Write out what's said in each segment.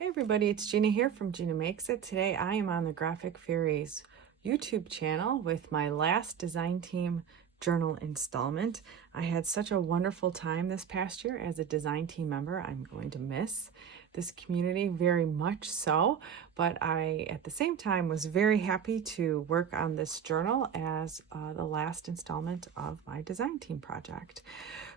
Hey everybody, it's Gina here from Gina Makes It. Today I am on the Graphic Fairies YouTube channel with my last design team journal installment. I had such a wonderful time this past year as a design team member. I'm going to miss this community very much so, but I at the same time was very happy to work on this journal as the last installment of my design team project.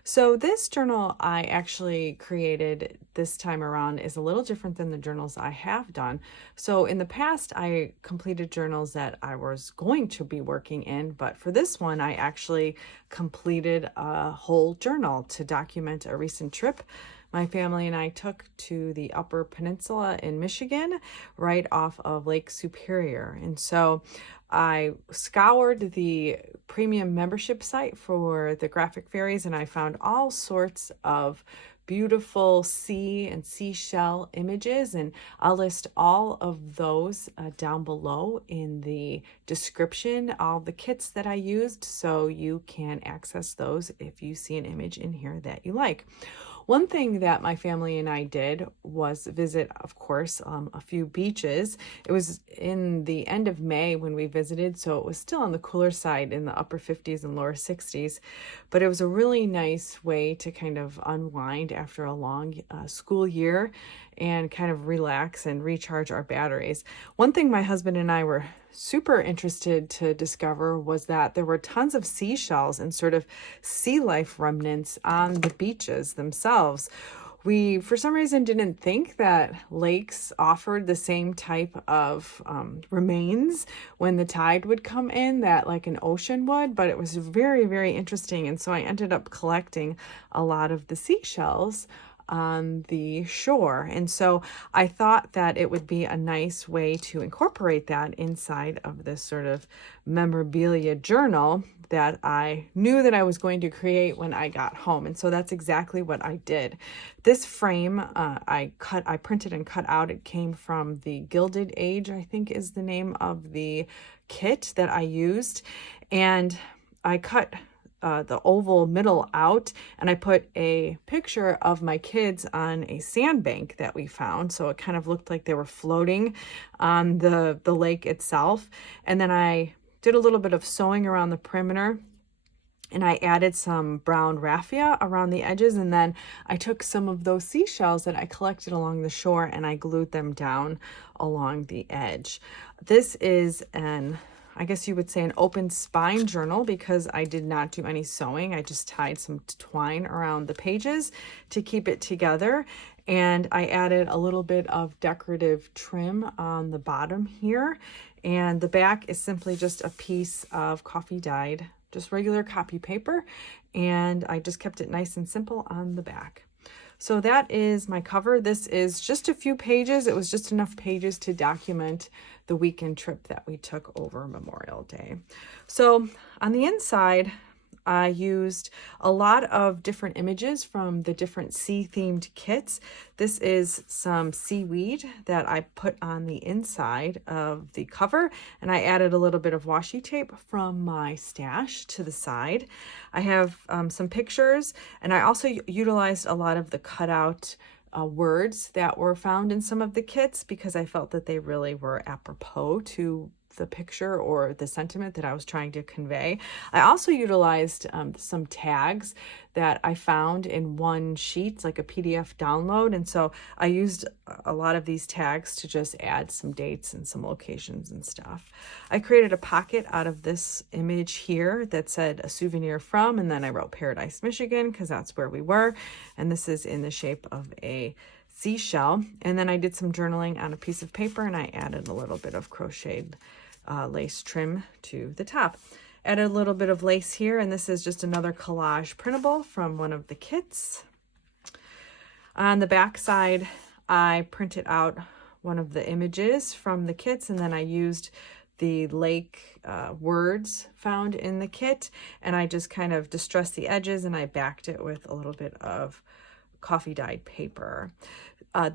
So this journal I actually created this time around is a little different than the journals I have done. So in the past, I completed journals that I was going to be working in, but for this one, I actually completed a whole journal to document a recent trip my family and I took to the Upper Peninsula in Michigan, right off of Lake Superior. And so I scoured the premium membership site for the Graphic Fairies, and I found all sorts of beautiful sea and seashell images, and I'll list all of those down below in the description, all the kits that I used, so you can access those if you see an image in here that you like. One thing that my family and I did was visit, of course, a few beaches. It was in the end of May when we visited, so it was still on the cooler side in the upper 50s and lower 60s, but it was a really nice way to kind of unwind after a long school year and kind of relax and recharge our batteries. One thing my husband and I were super interested to discover was that there were tons of seashells and sort of sea life remnants on the beaches themselves. We, for some reason, didn't think that lakes offered the same type of remains when the tide would come in that like an ocean would, but it was very, very interesting. And so I ended up collecting a lot of the seashells on the shore. And so I thought that it would be a nice way to incorporate that inside of this sort of memorabilia journal that I knew that I was going to create when I got home. And so that's exactly what I did. This frame I printed and cut out. It came from the Gilded Age, I think is the name of the kit that I used. And I cut the oval middle out, and I put a picture of my kids on a sandbank that we found, so it kind of looked like they were floating on the lake itself. And then I did a little bit of sewing around the perimeter, and I added some brown raffia around the edges, and then I took some of those seashells that I collected along the shore and I glued them down along the edge. This is I guess you would say an open spine journal because I did not do any sewing. I just tied some twine around the pages to keep it together. And I added a little bit of decorative trim on the bottom here. And the back is simply just a piece of coffee dyed, just regular copy paper. And I just kept it nice and simple on the back. So that is my cover. This is just a few pages. It was just enough pages to document the weekend trip that we took over Memorial Day. So on the inside, I used a lot of different images from the different sea-themed kits. This is some seaweed that I put on the inside of the cover, and I added a little bit of washi tape from my stash to the side. I have some pictures, and I also utilized a lot of the cutout words that were found in some of the kits because I felt that they really were apropos to the picture or the sentiment that I was trying to convey. I also utilized some tags that I found in one sheet, like a PDF download. And so I used a lot of these tags to just add some dates and some locations and stuff. I created a pocket out of this image here that said a souvenir from, and then I wrote Paradise, Michigan, because that's where we were. And this is in the shape of a seashell. And then I did some journaling on a piece of paper, and I added a little bit of crocheted lace trim to the top. Added a little bit of lace here, and this is just another collage printable from one of the kits. On the back side, I printed out one of the images from the kits, and then I used the lake words found in the kit, and I just kind of distressed the edges and I backed it with a little bit of coffee dyed paper.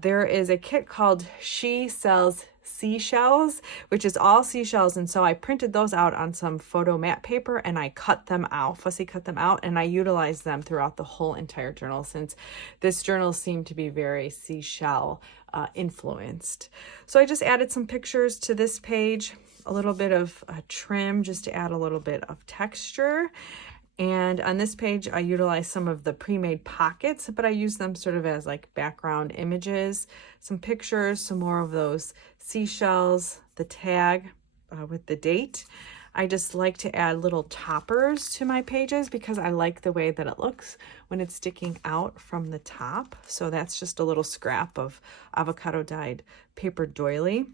There is a kit called She Sells seashells, which is all seashells. And so I printed those out on some photo mat paper and I cut them out, fussy cut them out, and I utilized them throughout the whole entire journal, since this journal seemed to be very seashell influenced. So I just added some pictures to this page, a little bit of trim just to add a little bit of texture. And on this page, I utilized some of the pre-made pockets, but I used them sort of as like background images, some pictures, some more of those seashells, the tag with the date. I just like to add little toppers to my pages because I like the way that it looks when it's sticking out from the top. So that's just a little scrap of avocado dyed paper doily.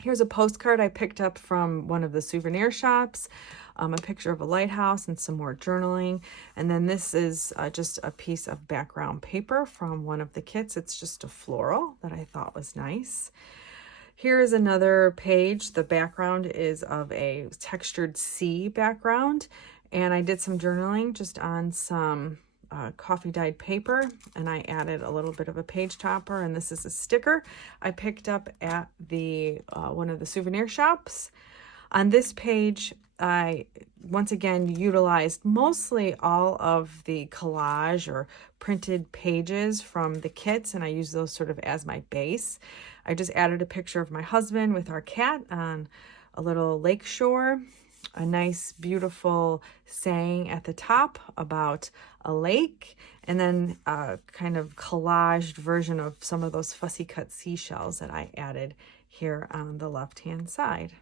Here's a postcard I picked up from one of the souvenir shops, a picture of a lighthouse and some more journaling. And then this is just a piece of background paper from one of the kits. It's just a floral that I thought was nice. Here is another page. The background is of a textured sea background. And I did some journaling just on some coffee dyed paper, and I added a little bit of a page topper, and this is a sticker I picked up at the one of the souvenir shops. On this page, I once again utilized mostly all of the collage or printed pages from the kits, and I use those sort of as my base. I just added a picture of my husband with our cat on a little lake shore, a nice beautiful saying at the top about a lake, and then a kind of collaged version of some of those fussy cut seashells that I added here on the left hand side.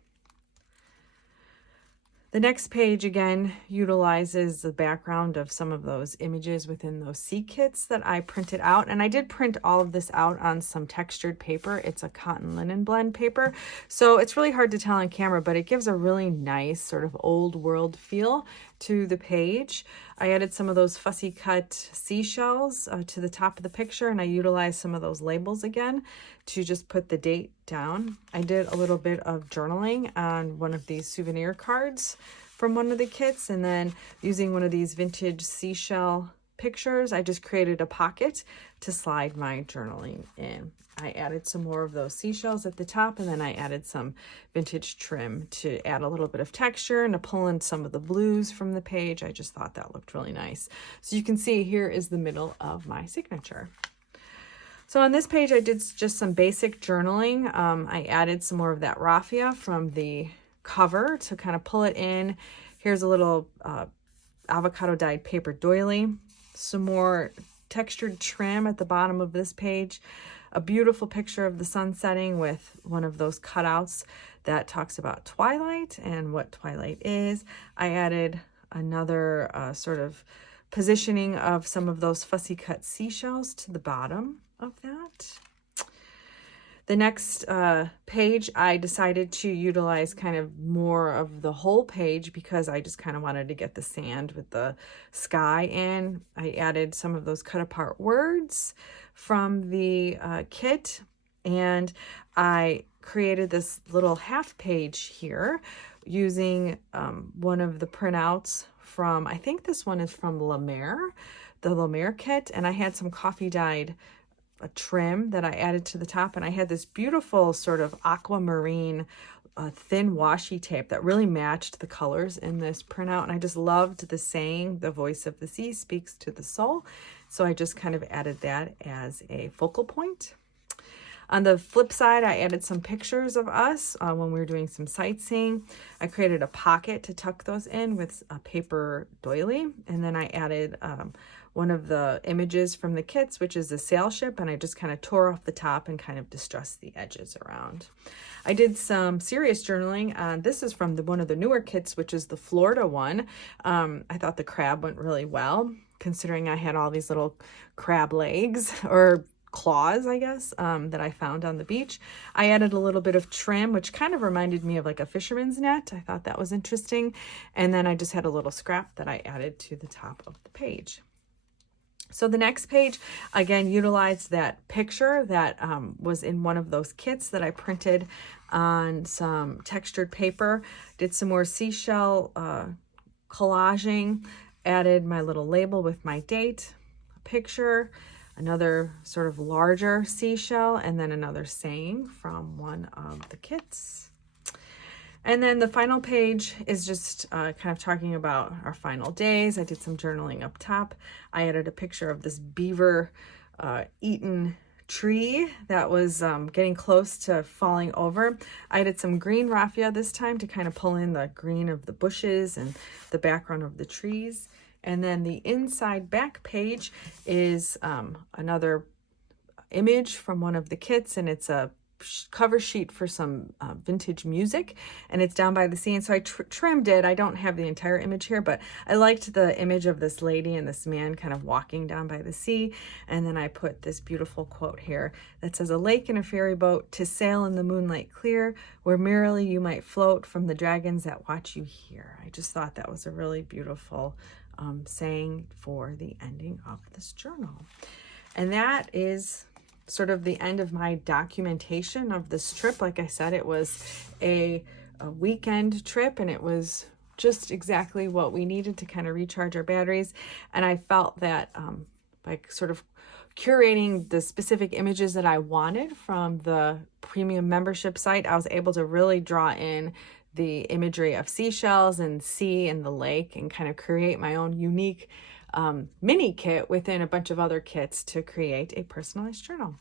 The next page again utilizes the background of some of those images within those sea kits that I printed out. And I did print all of this out on some textured paper. It's a cotton linen blend paper. So it's really hard to tell on camera, but it gives a really nice sort of old world feel to the page. I added some of those fussy cut seashells to the top of the picture, and I utilized some of those labels again to just put the date down. I did a little bit of journaling on one of these souvenir cards from one of the kits, and then using one of these vintage seashell pictures, I just created a pocket to slide my journaling in. I added some more of those seashells at the top, and then I added some vintage trim to add a little bit of texture and to pull in some of the blues from the page. I just thought that looked really nice. So you can see here is the middle of my signature. So on this page, I did just some basic journaling. I added some more of that raffia from the cover to kind of pull it in. Here's a little avocado dyed paper doily, some more textured trim at the bottom of this page, a beautiful picture of the sun setting with one of those cutouts that talks about twilight and what twilight is. I added another sort of positioning of some of those fussy cut seashells to the bottom of that. The next page, I decided to utilize kind of more of the whole page because I just kind of wanted to get the sand with the sky in. I added some of those cut apart words from the kit, and I created this little half page here using one of the printouts from, I think this one is from La Mer, the La Mer kit, and I had some coffee dyed a trim that I added to the top, and I had this beautiful sort of aquamarine thin washi tape that really matched the colors in this printout, and I just loved the saying, "The voice of the sea speaks to the soul," so I just kind of added that as a focal point. On the flip side, I added some pictures of us when we were doing some sightseeing. I created a pocket to tuck those in with a paper doily, and then I added one of the images from the kits, which is a sail ship, and I just kind of tore off the top and kind of distressed the edges around. I did some serious journaling. This is from one of the newer kits, which is the Florida one. I thought the crab went really well, considering I had all these little crab legs, or claws, I guess, that I found on the beach. I added a little bit of trim, which kind of reminded me of like a fisherman's net. I thought that was interesting. And then I just had a little scrap that I added to the top of the page. So the next page, again, utilized that picture that was in one of those kits that I printed on some textured paper, did some more seashell collaging, added my little label with my date, a picture. another sort of larger seashell, and then another saying from one of the kits. And then the final page is just kind of talking about our final days. I did some journaling up top. I added a picture of this beaver eaten tree that was getting close to falling over. I added some green raffia this time to kind of pull in the green of the bushes and the background of the trees. And then the inside back page is another image from one of the kits, and it's a cover sheet for some vintage music, and it's down by the sea. And so I trimmed it. I don't have the entire image here, but I liked the image of this lady and this man kind of walking down by the sea. And then I put this beautiful quote here that says, "A lake and a ferry boat to sail in the moonlight clear, where merrily you might float from the dragons that watch you here." I just thought that was a really beautiful saying for the ending of this journal. And that is sort of the end of my documentation of this trip. Like I said, it was a weekend trip, and it was just exactly what we needed to kind of recharge our batteries. And I felt that by sort of curating the specific images that I wanted from the premium membership site, I was able to really draw in the imagery of seashells and sea and the lake, and kind of create my own unique mini kit within a bunch of other kits to create a personalized journal.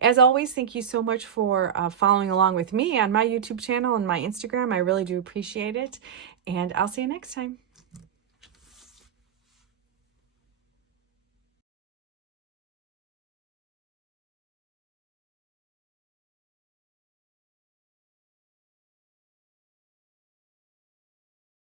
As always, thank you so much for following along with me on my YouTube channel and my Instagram. I really do appreciate it, and I'll see you next time.